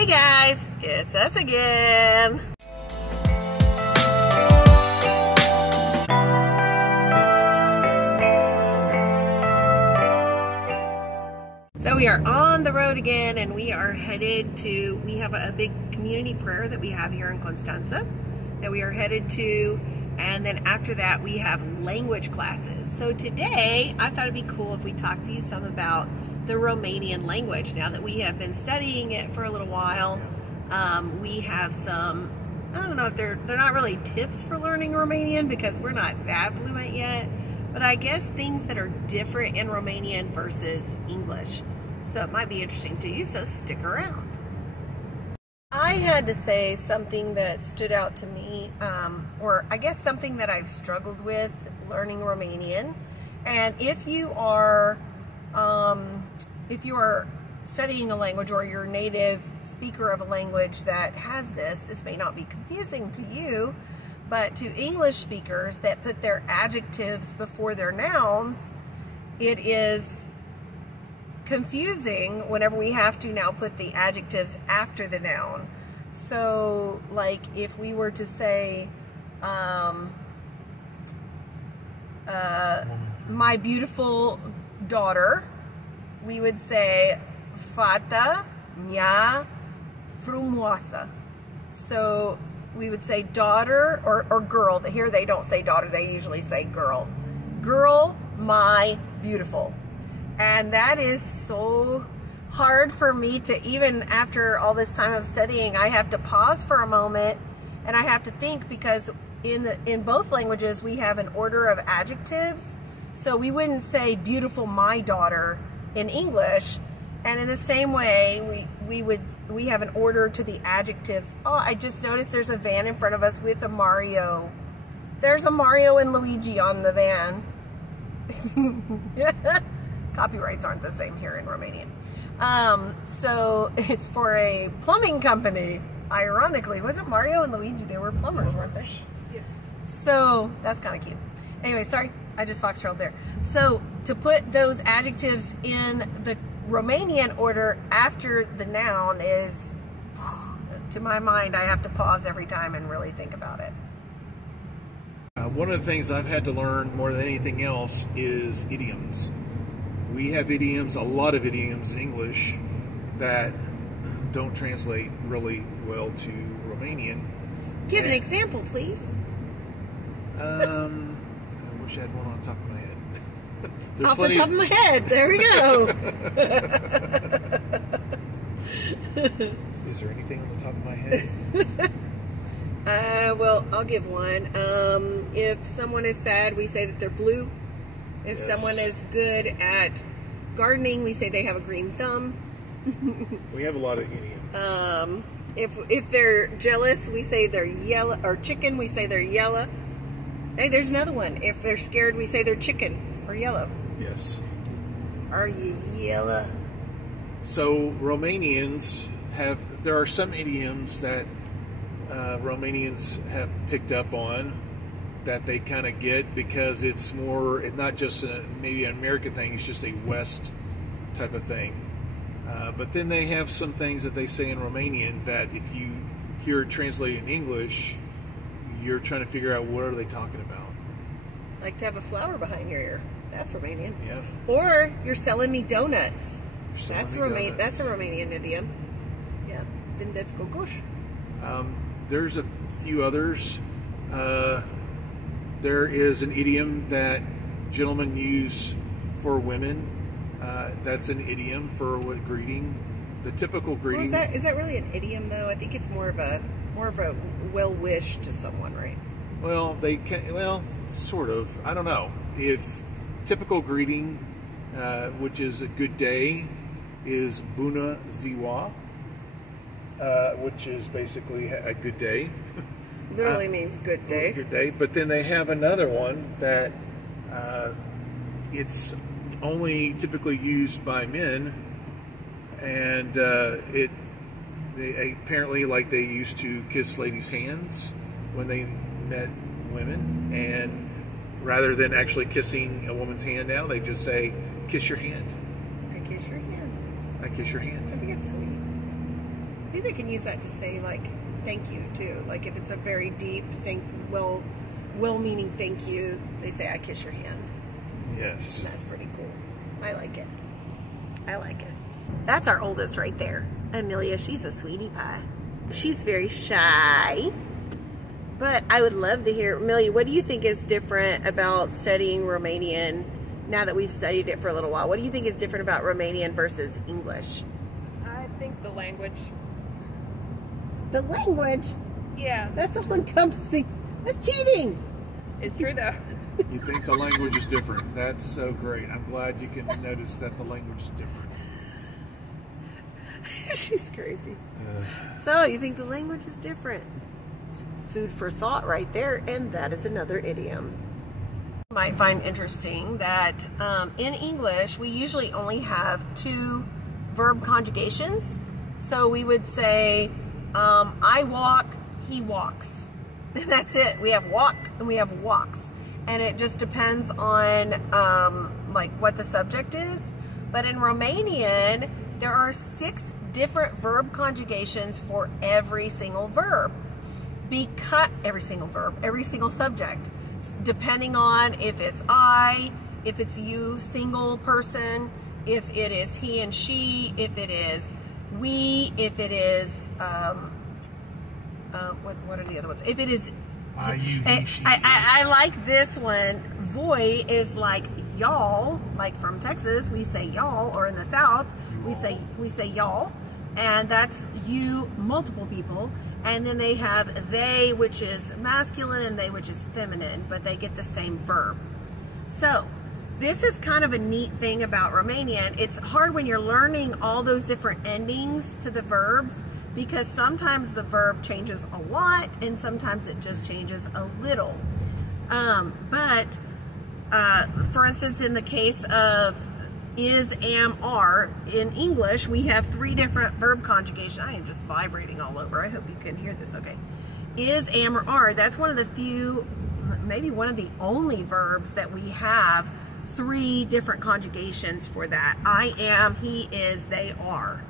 Hey guys, it's us again. So we are on the road again, and we are headed to, we have a big community prayer that we have here in Constanza that we are headed to, and then after that we have language classes. So today I thought it'd be cool if we talked to you some about the Romanian language. Now that we have been studying it for a little while, we have some, I don't know if they're not really tips for learning Romanian because we're not that fluent yet, but I guess things that are different in Romanian versus English. So it might be interesting to you, so stick around. I had to say something that stood out to me, or I guess something that I've struggled with learning Romanian. And if you are studying a language, or you're a native speaker of a language that has this may not be confusing to you, but to English speakers that put their adjectives before their nouns, it is confusing whenever we have to now put the adjectives after the noun. So, like, if we were to say, my beautiful daughter, we would say, fata mea frumoasă. So, we would say daughter or girl. Here they don't say daughter, they usually say girl. Girl, my beautiful. And that is so hard for me to, even after all this time of studying, I have to pause for a moment and I have to think, because in both languages we have an order of adjectives. So we wouldn't say beautiful my daughter in English, and in the same way we have an order to the adjectives. Oh, I just noticed there's a van in front of us with a Mario. There's a Mario and Luigi on the van. Copyrights aren't the same here in Romanian. So it's for a plumbing company. Ironically, wasn't Mario and Luigi? They were plumbers, weren't they? Yeah. So that's kind of cute. Anyway, sorry, I just foxtrailed there. So to put those adjectives in the Romanian order after the noun is, to my mind, I have to pause every time and really think about it. One of the things I've had to learn more than anything else is idioms. We have idioms, a lot of idioms in English that don't translate really well to Romanian. Give an example, please. I wish I had one on top of my head. Off the top of my head, there we go. Is there anything on the top of my head? Well, I'll give one. If someone is sad, we say that they're blue. If someone is good at gardening, we say they have a green thumb. We have a lot of idioms. If they're jealous, we say they're yellow. Or chicken, we say they're yellow. Hey, there's another one. If they're scared, we say they're chicken or yellow. Yes. Are you yellow? So Romanians there are some idioms that Romanians have picked up on, that they kind of get, because it's not just maybe an American thing, it's just a West type of thing. But then they have some things that they say in Romanian that if you hear it translated in English, you're trying to figure out what are they talking about. Like to have a flower behind your ear. That's Romanian. Yeah. Or you're selling me donuts. That's a donuts. Romanian idiom. Yeah. Then that's gogosh. There's a few others. There is an idiom that gentlemen use for women. That's an idiom for a greeting. The typical greeting. Well, is that really an idiom though? I think it's more of a well wish to someone, right? Well, sort of. I don't know. If typical greeting, which is a good day, is bună ziua, which is basically a good day. Literally means good day. Good day. But then they have another one that it's only typically used by men, and they apparently, like, they used to kiss ladies' hands when they met women, and rather than actually kissing a woman's hand now, they just say, kiss your hand. I kiss your hand. I kiss your hand. I think it's sweet. I think they can use that to say, like, thank you, too. Like, if it's a very deep, well-meaning thank you, they say, I kiss your hand. Yes. And that's pretty cool. I like it. I like it. That's our oldest right there. Amelia, she's a sweetie pie. She's very shy. But I would love to hear, Amelia, what do you think is different about studying Romanian now that we've studied it for a little while? What do you think is different about Romanian versus English? I think the language. The language? Yeah. That's all encompassing. That's cheating. It's true, though. You think the language is different. That's so great. I'm glad you can notice that the language is different. She's crazy. So, you think the language is different? Food for thought right there, and that is another idiom. You might find interesting that in English, we usually only have 2 verb conjugations. So we would say, I walk, he walks. And that's it. We have walked and we have walks. And it just depends on like what the subject is. But in Romanian, there are 6 different verb conjugations for every single verb. Every single subject, depending on if it's I, if it's you, single person, if it is he and she, if it is we, if it is, what are the other ones? If it is, I, you, he, she. I like this one. Voi is like y'all, like from Texas, we say y'all, or in the South, we say y'all, and that's you, multiple people. And then they have they, which is masculine, and they, which is feminine, but they get the same verb. So this is kind of a neat thing about Romanian. It's hard when you're learning all those different endings to the verbs, because sometimes the verb changes a lot and sometimes it just changes a little. For instance, in the case of is, am, are, in English, we have 3 different verb conjugations. I am just vibrating all over. I hope you can hear this okay. Is, am, or are, that's one of the few, maybe one of the only verbs that we have 3 different conjugations for that. I am, he is, they are.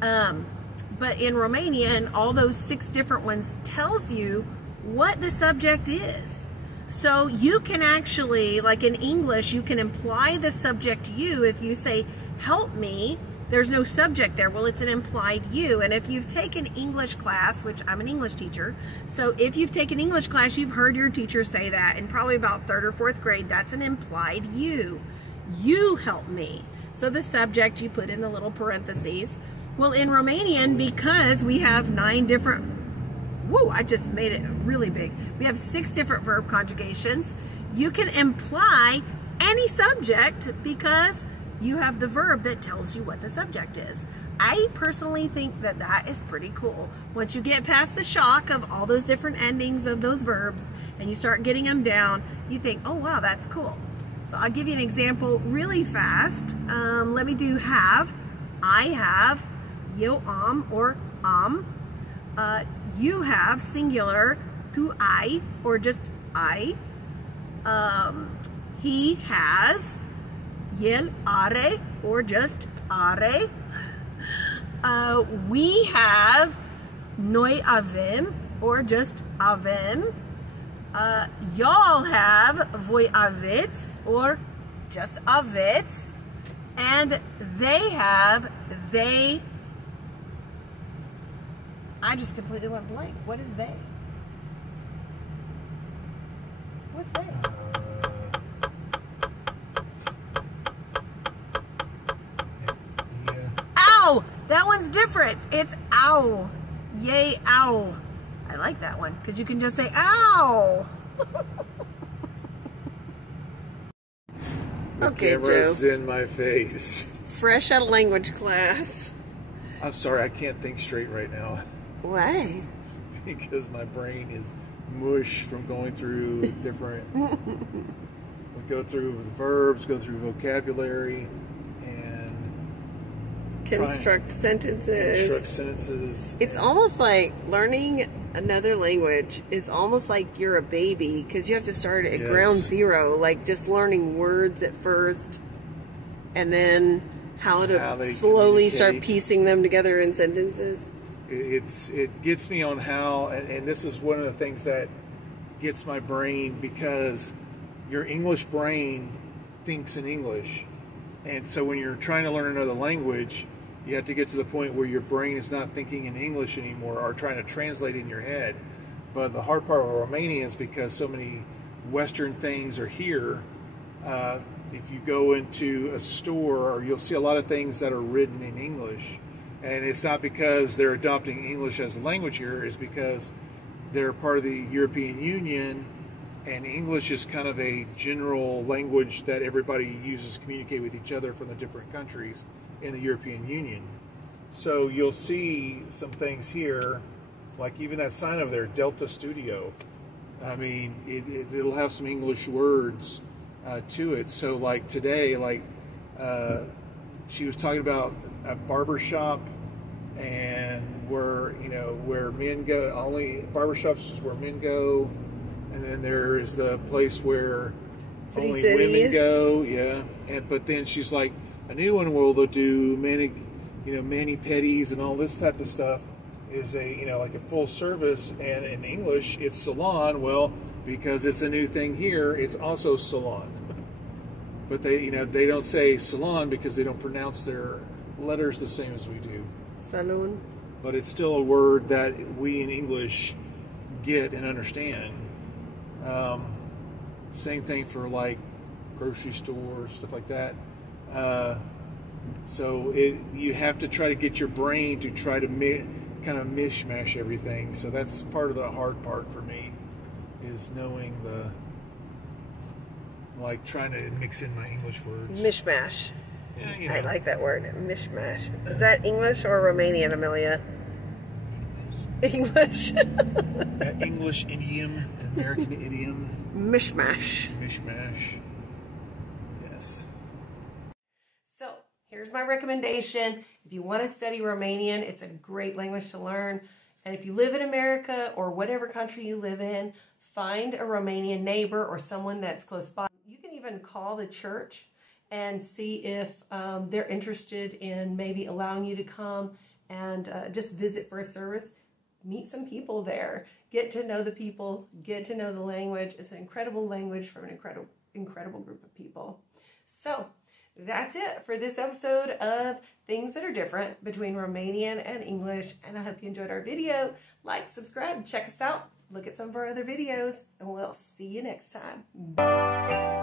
But in Romanian, all those 6 different ones tells you what the subject is. So you can actually, like in English, you can imply the subject you. If you say, help me, there's no subject there. Well, it's an implied you. And if you've taken English class, which I'm an English teacher, so if you've taken English class, you've heard your teacher say that in probably about 3rd or 4th grade, that's an implied you. You help me. So the subject you put in the little parentheses. Well, in Romanian, because we have 9 different, whoa, I just made it really big. We have 6 different verb conjugations. You can imply any subject because you have the verb that tells you what the subject is. I personally think that that is pretty cool. Once you get past the shock of all those different endings of those verbs and you start getting them down, you think, oh wow, that's cool. So I'll give you an example really fast. Let me do have. I have, eu am, or am. You have, singular, tu ai, or just I. He has, el are, or just are. We have, noi avem, or just avem. Y'all have, voi aveți, or just aveți. And they have, they. I just completely went blank. What is they? What's they? Yeah. Ow! That one's different. It's ow. Yay, ow. I like that one because you can just say ow. Okay, Camera's Joe. in my face. Fresh out of language class. I'm sorry, I can't think straight right now. Why? Because my brain is mush from going through different. We go through verbs, go through vocabulary, and Construct sentences. construct sentences. It's almost like learning another language is almost like you're a baby because you have to start at ground zero, like just learning words at first and then how to slowly start piecing them together in sentences. It gets me on how, and this is one of the things that gets my brain, because your English brain thinks in English. And so when you're trying to learn another language, you have to get to the point where your brain is not thinking in English anymore or trying to translate in your head. But the hard part with Romanian is because so many Western things are here. If you go into a store, you'll see a lot of things that are written in English. And it's not because they're adopting English as a language here, it's because they're part of the European Union, and English is kind of a general language that everybody uses to communicate with each other from the different countries in the European Union. So you'll see some things here, like even that sign over there, Delta Studio. I mean, it'll have some English words to it. So like today, she was talking about a barber shop, and where men go, only barbershops is where men go, and then there is the place where only women go. Yeah, but then she's like, a new one where they'll do mani-pedis and all this type of stuff is like a full service, and in English it's salon. Well, because it's a new thing here, it's also salon. But they don't say salon because they don't pronounce their letters the same as we do. Saloon. But it's still a word that we in English get and understand. Same thing for like grocery stores, stuff like that. So you have to try to get your brain to try to kind of mishmash everything. So that's part of the hard part for me, is knowing trying to mix in my English words. Mishmash. Yeah, I like that word, mishmash. Is that English or Romanian, Amelia? English. English idiom, American idiom. Mishmash. Mishmash. Yes. So, here's my recommendation. If you want to study Romanian, it's a great language to learn. And if you live in America or whatever country you live in, find a Romanian neighbor or someone that's close by. You can even call the church and see if they're interested in maybe allowing you to come and just visit for a service. Meet some people there. Get to know the people. Get to know the language. It's an incredible language from an incredible group of people. So that's it for this episode of Things That Are Different Between Romanian and English. And I hope you enjoyed our video. Like, subscribe, check us out. Look at some of our other videos, and we'll see you next time. Bye.